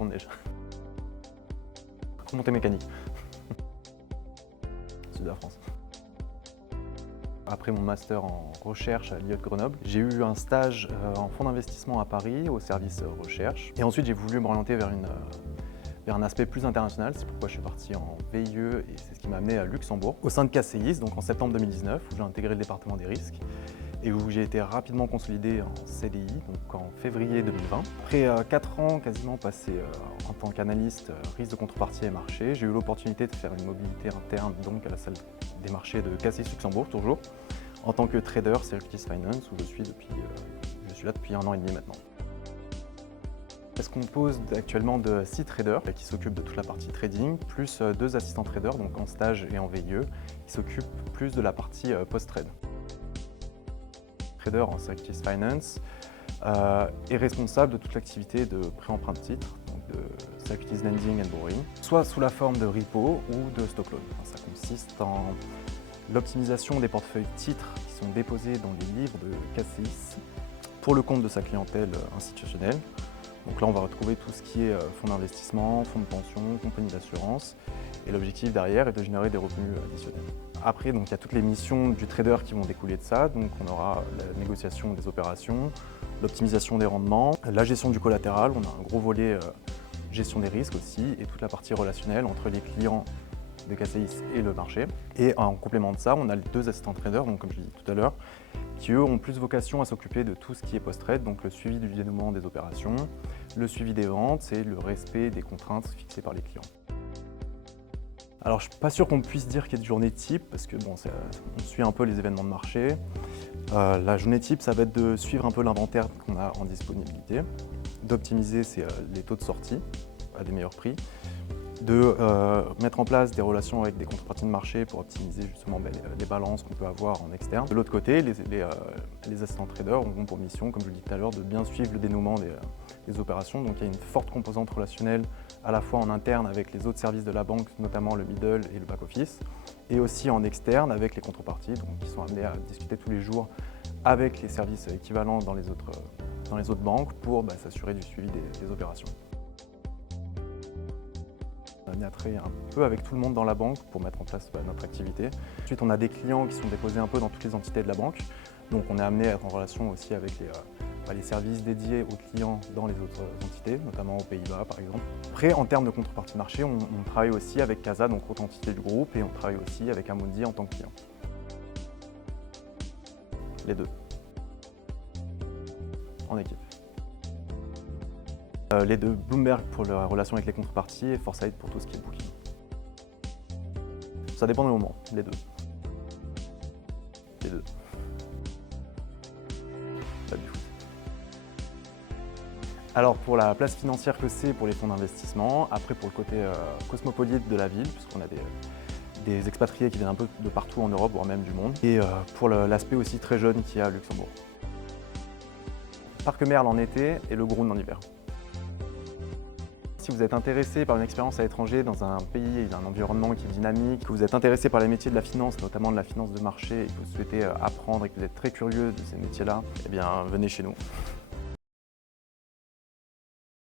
tourne déjà. Remontée mécanique. Sud de la France. Après mon master en recherche à l'IE de Grenoble, j'ai eu un stage en fonds d'investissement à Paris au service recherche. Et ensuite, j'ai voulu m'orienter vers un aspect plus international. C'est pourquoi je suis parti en VIE et c'est ce qui m'a amené à Luxembourg, au sein de KCIS, donc en septembre 2019, où j'ai intégré le département des risques et où j'ai été rapidement consolidé en CDI, donc en février 2020. Après 4 ans quasiment passés en tant qu'analyste risque de contrepartie et marché, j'ai eu l'opportunité de faire une mobilité interne donc à la salle des marchés de KCIS Luxembourg, toujours, en tant que trader Securities Finance, où je suis là depuis 1 an et demi maintenant. Elle se compose actuellement de 6 traders qui s'occupent de toute la partie trading, plus 2 assistants traders, donc en stage et en VIE, qui s'occupent plus de la partie post-trade. Trader en Securities Finance est responsable de toute l'activité de pré-emprunt de titres, donc de Securities Lending and Borrowing, soit sous la forme de repo ou de stock loan. Ça consiste en l'optimisation des portefeuilles titres qui sont déposés dans les livres de KCIS pour le compte de sa clientèle institutionnelle. Donc là, on va retrouver tout ce qui est fonds d'investissement, fonds de pension, compagnie d'assurance. Et l'objectif derrière est de générer des revenus additionnels. Après, donc, il y a toutes les missions du trader qui vont découler de ça. Donc on aura la négociation des opérations, l'optimisation des rendements, la gestion du collatéral. On a un gros volet gestion des risques aussi et toute la partie relationnelle entre les clients de KCIS et le marché. Et en complément de ça, on a les 2 assistants traders, donc comme je l'ai dit tout à l'heure, qui eux ont plus vocation à s'occuper de tout ce qui est post-trade, donc le suivi du dénouement des opérations, le suivi des ventes et le respect des contraintes fixées par les clients. Alors je ne suis pas sûr qu'on puisse dire qu'il y ait de journée type, parce que bon, on suit un peu les événements de marché. La journée type, ça va être de suivre un peu l'inventaire qu'on a en disponibilité, d'optimiser les taux de sortie à des meilleurs prix, de mettre en place des relations avec des contreparties de marché pour optimiser justement les balances qu'on peut avoir en externe. De l'autre côté, les assistants traders auront pour mission, comme je le disais tout à l'heure, de bien suivre le dénouement des opérations. Donc il y a une forte composante relationnelle à la fois en interne avec les autres services de la banque, notamment le middle et le back-office, et aussi en externe avec les contreparties, donc qui sont amenés à discuter tous les jours avec les services équivalents dans les autres banques pour s'assurer du suivi des opérations. On a travaillé un peu avec tout le monde dans la banque pour mettre en place notre activité. Ensuite, on a des clients qui sont déposés un peu dans toutes les entités de la banque. Donc on est amené à être en relation aussi avec les services dédiés aux clients dans les autres entités, notamment aux Pays-Bas par exemple. Après, en termes de contrepartie marché, on travaille aussi avec CASA, donc autre entité du groupe, et on travaille aussi avec Amundi en tant que client. Les 2. En équipe. Les 2, Bloomberg pour la relation avec les contreparties et Foresight pour tout ce qui est booking. Ça dépend des moments, les 2. Les 2. Pas du foot. Alors pour la place financière que c'est pour les fonds d'investissement, après pour le côté cosmopolite de la ville, puisqu'on a des expatriés qui viennent un peu de partout en Europe, voire même du monde, et pour l'aspect aussi très jeune qu'il y a à Luxembourg. Parc Merle en été et le Grund en hiver. Si vous êtes intéressé par une expérience à l'étranger dans un pays et un environnement qui est dynamique, que vous êtes intéressé par les métiers de la finance, notamment de la finance de marché, et que vous souhaitez apprendre et que vous êtes très curieux de ces métiers-là, eh bien venez chez nous.